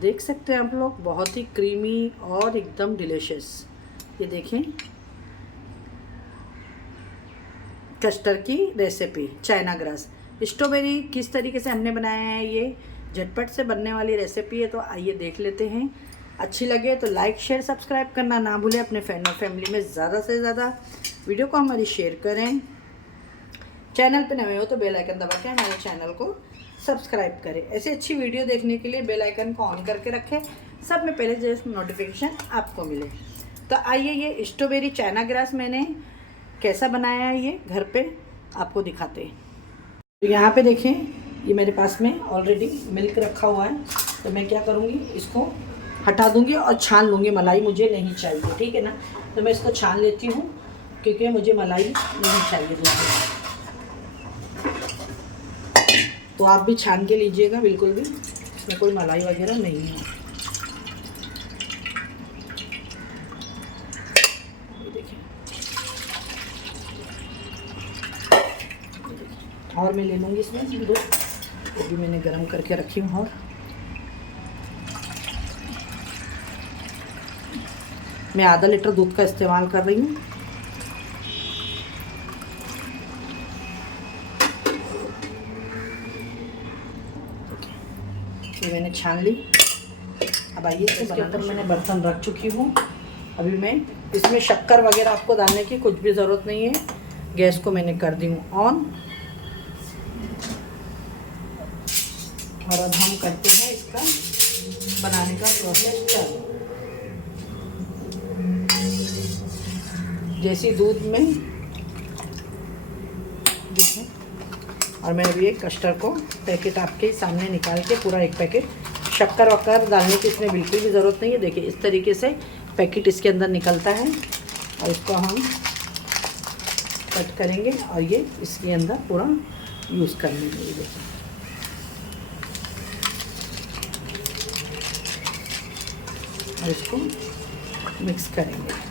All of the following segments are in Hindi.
देख सकते हैं आप लोग, बहुत ही क्रीमी और एकदम डिलीशियस। ये देखें, कस्टर्ड की रेसिपी चाइना ग्रास स्ट्रॉबेरी किस तरीके से हमने बनाया है। ये झटपट से बनने वाली रेसिपी है, तो आइए देख लेते हैं। अच्छी लगे तो लाइक शेयर सब्सक्राइब करना ना भूलें। अपने फ्रेंड और फैमिली में ज़्यादा से ज़्यादा वीडियो को हमारी शेयर करें। चैनल पे नए हो तो बेल आइकन दबा के हमारे चैनल को सब्सक्राइब करें। ऐसी अच्छी वीडियो देखने के लिए बेल आइकन को ऑन करके रखें, सब में पहले जैसे नोटिफिकेशन आपको मिले। तो आइए, ये स्ट्रॉबेरी चाइना ग्रास मैंने कैसा बनाया है ये घर पे आपको दिखाते हैं। तो यहाँ पे देखें, ये मेरे पास में ऑलरेडी मिल्क रखा हुआ है। तो मैं क्या करूँगी, इसको हटा दूँगी और छान लूँगी। मलाई मुझे नहीं चाहिए, ठीक है ना। तो मैं इसको छान लेती हूँ क्योंकि मुझे मलाई नहीं चाहिए दूध में। तो आप भी छान के लीजिएगा, बिल्कुल भी इसमें कोई मलाई वगैरह नहीं है। और मैं ले लूँगी इसमें दूध, ये भी मैंने गरम करके रखी हूँ। और मैं आधा लीटर दूध का इस्तेमाल कर रही हूँ। ये मैंने छान ली। अब आइए, इसके ऊपर मैंने बर्तन रख चुकी हूँ। अभी मैं इसमें शक्कर वगैरह आपको डालने की कुछ भी ज़रूरत नहीं है। गैस को मैंने कर दी हूँ ऑन। और अब हम करते हैं इसका बनाने का प्रोसेस चालू। जैसी दूध में देखें, और मैं अभी एक कस्टर्ड को पैकेट आपके सामने निकाल के पूरा एक पैकेट, शक्कर वक्कर डालने की इसमें बिल्कुल भी ज़रूरत नहीं है। देखिए इस तरीके से पैकेट इसके अंदर निकलता है और इसको हम कट करेंगे और ये इसके अंदर पूरा यूज़ कर लेंगे। ये देखिए, और इसको मिक्स करेंगे।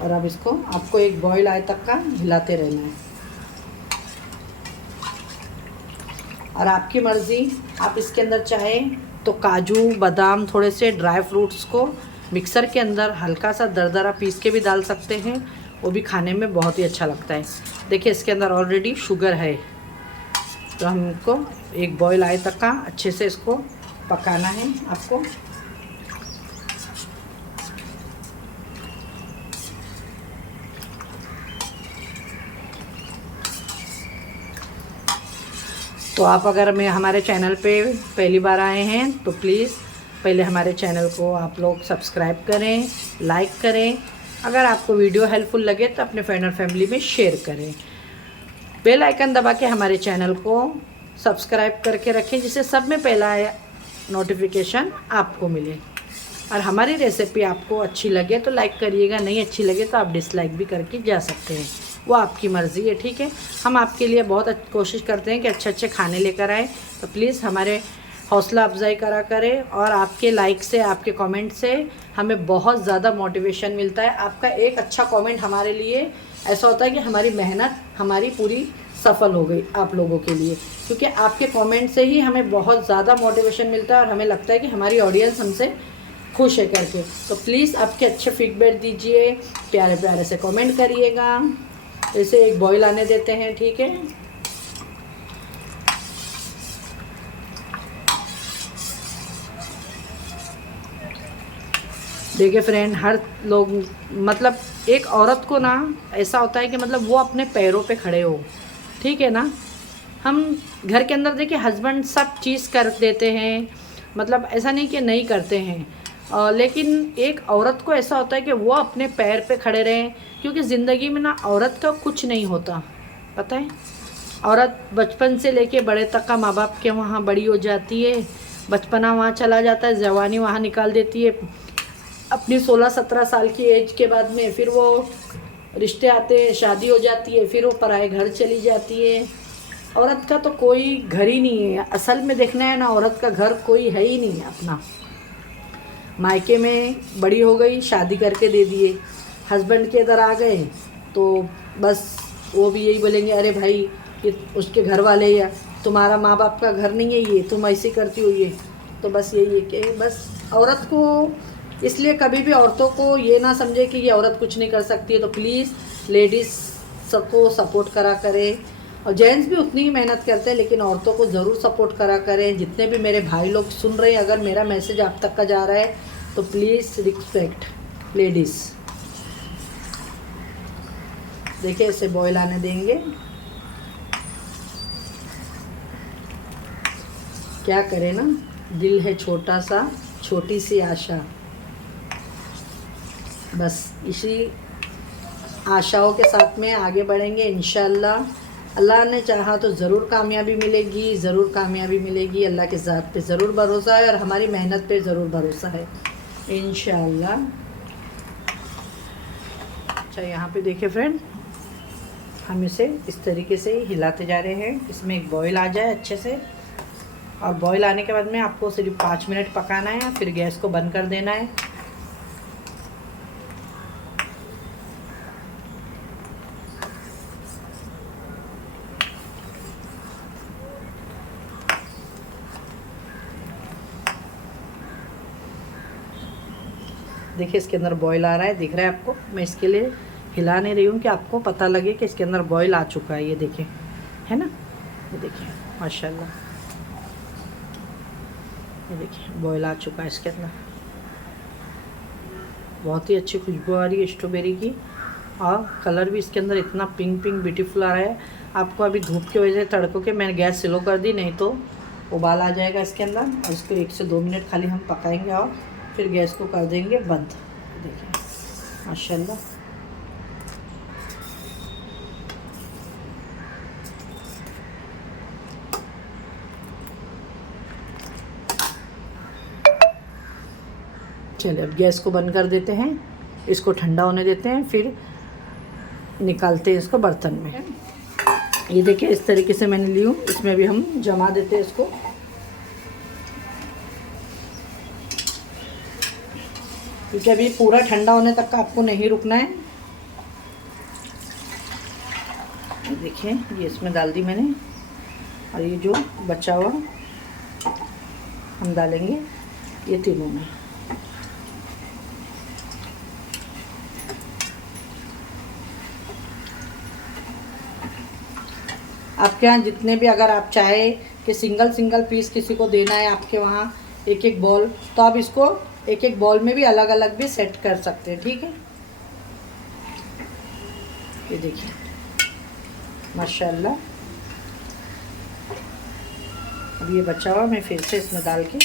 और अब इसको आपको एक बॉईल आए तक का हिलाते रहना है। और आपकी मर्ज़ी, आप इसके अंदर चाहें तो काजू बादाम थोड़े से ड्राई फ्रूट्स को मिक्सर के अंदर हल्का सा दरदरा पीस के भी डाल सकते हैं, वो भी खाने में बहुत ही अच्छा लगता है। देखिए इसके अंदर ऑलरेडी शुगर है, तो हमको एक बॉईल आए तक का अच्छे से इसको पकाना है आपको। तो आप अगर मैं हमारे चैनल पे पहली बार आए हैं तो प्लीज़ पहले हमारे चैनल को आप लोग सब्सक्राइब करें, लाइक करें। अगर आपको वीडियो हेल्पफुल लगे तो अपने फ्रेंड और फैमिली में शेयर करें। बेल आइकन दबा के हमारे चैनल को सब्सक्राइब करके रखें, जिससे सब में पहला नोटिफिकेशन आपको मिले। और हमारी रेसिपी आपको अच्छी लगे तो लाइक करिएगा, नहीं अच्छी लगे तो आप डिसलाइक भी करके जा सकते हैं, वो आपकी मर्ज़ी है, ठीक है। हम आपके लिए बहुत कोशिश करते हैं कि अच्छे अच्छे खाने लेकर आए, तो प्लीज़ हमारे हौसला अफजाई करा करें। और आपके लाइक से, आपके कमेंट से हमें बहुत ज़्यादा मोटिवेशन मिलता है। आपका एक अच्छा कमेंट हमारे लिए ऐसा होता है कि हमारी मेहनत हमारी पूरी सफल हो गई आप लोगों के लिए, क्योंकि आपके कमेंट से ही हमें बहुत ज़्यादा मोटिवेशन मिलता है और हमें लगता है कि हमारी ऑडियंस हमसे खुश है करके। तो प्लीज़ आपके अच्छे फीडबैक दीजिए, प्यारे प्यारे से कमेंट करिएगा। इसे एक बॉईल आने देते हैं, ठीक है। देखिए फ्रेंड, हर लोग मतलब एक औरत को ना ऐसा होता है कि मतलब वो अपने पैरों पे खड़े हो, ठीक है ना। हम घर के अंदर देखिए हस्बैंड सब चीज़ कर देते हैं, मतलब ऐसा नहीं कि नहीं करते हैं, लेकिन एक औरत को ऐसा होता है कि वो अपने पैर पे खड़े रहें। क्योंकि ज़िंदगी में ना औरत का कुछ नहीं होता, पता है। औरत बचपन से लेके बड़े तक का माँ बाप के वहाँ बड़ी हो जाती है, बचपना वहाँ चला जाता है, जवानी वहाँ निकाल देती है। अपनी 16-17 साल की एज के बाद में फिर वो रिश्ते आते हैं, शादी हो जाती है, फिर वो पराए घर चली जाती है। औरत का तो कोई घर ही नहीं है। असल में देखना है ना, औरत का घर कोई है ही नहीं है अपना। मायके में बड़ी हो गई, शादी करके दे दिए, हस्बैंड के इधर आ गए तो बस वो भी यही बोलेंगे, अरे भाई कि उसके घर वाले या तुम्हारा माँ बाप का घर नहीं है ये, तुम ऐसे करती हो ये। तो बस यही है कि बस औरत को, इसलिए कभी भी औरतों को ये ना समझे कि ये औरत कुछ नहीं कर सकती है। तो प्लीज़ लेडीज़ सबको सपोर्ट करा करें, और जेंट्स भी उतनी ही मेहनत करते हैं, लेकिन औरतों को ज़रूर सपोर्ट करा करें। जितने भी मेरे भाई लोग सुन रहे हैं, अगर मेरा मैसेज आप तक का जा रहा है तो प्लीज़ रिस्पेक्ट लेडीज़। देखिए इसे बॉयल आने देंगे। क्या करें ना, दिल है छोटा सा, छोटी सी आशा। बस इसी आशाओं के साथ में आगे बढ़ेंगे इंशाल्लाह। अल्लाह ने चाहा तो ज़रूर कामयाबी मिलेगी, ज़रूर कामयाबी मिलेगी। अल्लाह के ज़ात पे ज़रूर भरोसा है और हमारी मेहनत पे ज़रूर भरोसा है इंशाल्लाह। अच्छा यहाँ पे देखिए फ्रेंड, हम इसे इस तरीके से ही हिलाते जा रहे हैं, इसमें एक बॉईल आ जाए अच्छे से। और बॉईल आने के बाद में आपको सिर्फ 5 मिनट पकाना है, फिर गैस को बंद कर देना है। देखिए इसके अंदर बॉईल आ रहा है, दिख रहा है आपको। मैं इसके लिए हिला नहीं रही हूँ कि आपको पता लगे कि इसके अंदर बॉईल आ चुका है। ये देखिए, है ना, ये देखिए माशाल्लाह, ये देखिए बॉईल आ चुका है इसके अंदर। बहुत ही अच्छी खुशबू आ रही है स्ट्रॉबेरी की, और कलर भी इसके अंदर इतना पिंक पिंक ब्यूटीफुल आ रहा है। आपको अभी धूप की वजह से तड़कों के मैंने गैस स्लो कर दी, नहीं तो उबाल आ जाएगा इसके अंदर। और इसको 1 से 2 मिनट खाली हम पकाएंगे और फिर गैस को कर देंगे बंद। देखिए माशाल्लाह, चलिए अब गैस को बंद कर देते हैं, इसको ठंडा होने देते हैं, फिर निकालते हैं इसको बर्तन में। ये देखिए इस तरीके से मैंने ली हूँ, इसमें भी हम जमा देते हैं इसको। क्योंकि अभी पूरा ठंडा होने तक का आपको नहीं रुकना है। देखिए ये इसमें डाल दी मैंने, और ये जो बचा हुआ हम डालेंगे ये तीनों में। आपके यहाँ जितने भी, अगर आप चाहे कि सिंगल सिंगल पीस किसी को देना है आपके वहाँ एक एक बॉल, तो आप इसको एक एक बॉल में भी अलग अलग भी सेट कर सकते हैं, ठीक है। ये देखिए माशाल्लाह। अब ये बचा हुआ मैं फिर से इसमें डाल के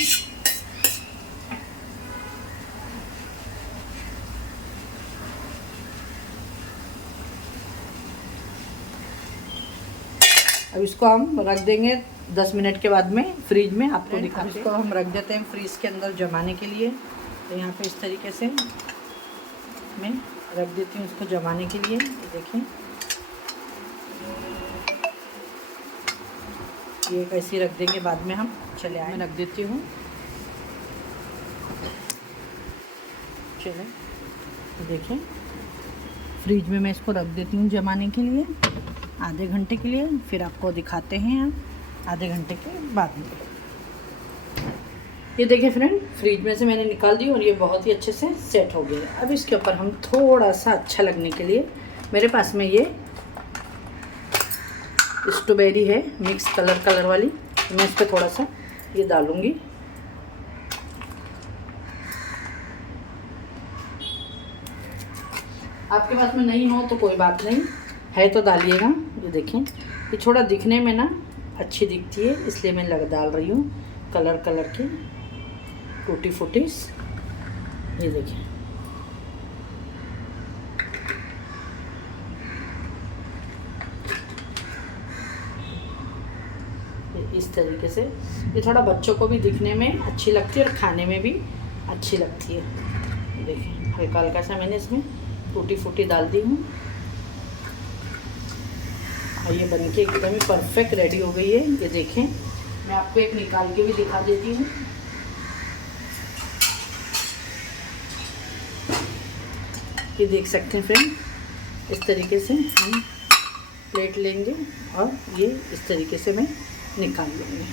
अब इसको हम रख देंगे 10 मिनट के बाद में फ्रिज में, आपको दिखाते हैं। इसको हम रख देते हैं फ्रीज के अंदर जमाने के लिए। तो यहाँ पे इस तरीके से मैं रख देती हूँ इसको जमाने के लिए। देखिए ये कैसी रख देंगे बाद में हम। चले आए, मैं रख देती हूँ। चले देखिए फ्रिज में मैं इसको रख देती हूँ जमाने के लिए आधे घंटे के लिए, फिर आपको दिखाते हैं आधे घंटे के बाद में। ये देखिए फ्रेंड, फ्रिज में से मैंने निकाल दी और ये बहुत ही अच्छे से सेट हो गया। अब इसके ऊपर हम थोड़ा सा अच्छा लगने के लिए, मेरे पास में ये स्ट्रॉबेरी है मिक्स कलर वाली, मैं इस पर थोड़ा सा ये डालूँगी। आपके पास में नहीं हो तो कोई बात नहीं है, तो डालिएगा। ये देखें ये थोड़ा दिखने में ना अच्छी दिखती है, इसलिए मैं डाल रही हूँ कलर की टूटी फूटीस। ये देखिए इस तरीके से, ये थोड़ा बच्चों को भी दिखने में अच्छी लगती है और खाने में भी अच्छी लगती है। देखिए हल्का हल्का सा मैंने इसमें टूटी फूटी डाल दी हूँ, और ये बनके एकदम ही परफेक्ट रेडी हो गई है। ये देखें, मैं आपको एक निकाल के भी दिखा देती हूँ। ये देख सकते हैं फ्रेंड, इस तरीके से हम प्लेट लेंगे और ये इस तरीके से मैं निकाल लूँगी।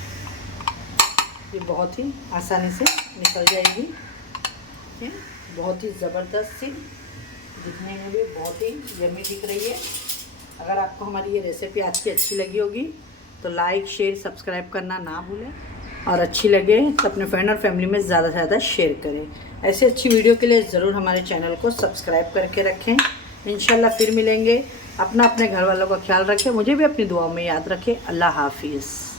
ये बहुत ही आसानी से निकल जाएगी। ठीक है, बहुत ही ज़बरदस्त सी, दिखने में भी बहुत ही यम्मी दिख रही है। अगर आपको हमारी ये रेसिपी आज की अच्छी लगी होगी तो लाइक शेयर सब्सक्राइब करना ना भूलें, और अच्छी लगे तो अपने फ्रेंड और फैमिली में ज़्यादा से ज़्यादा शेयर करें। ऐसी अच्छी वीडियो के लिए ज़रूर हमारे चैनल को सब्सक्राइब करके रखें। इंशाल्लाह फिर मिलेंगे। अपने घर वालों का ख्याल रखें, मुझे भी अपनी दुआओं में याद रखें। अल्लाह हाफिज़।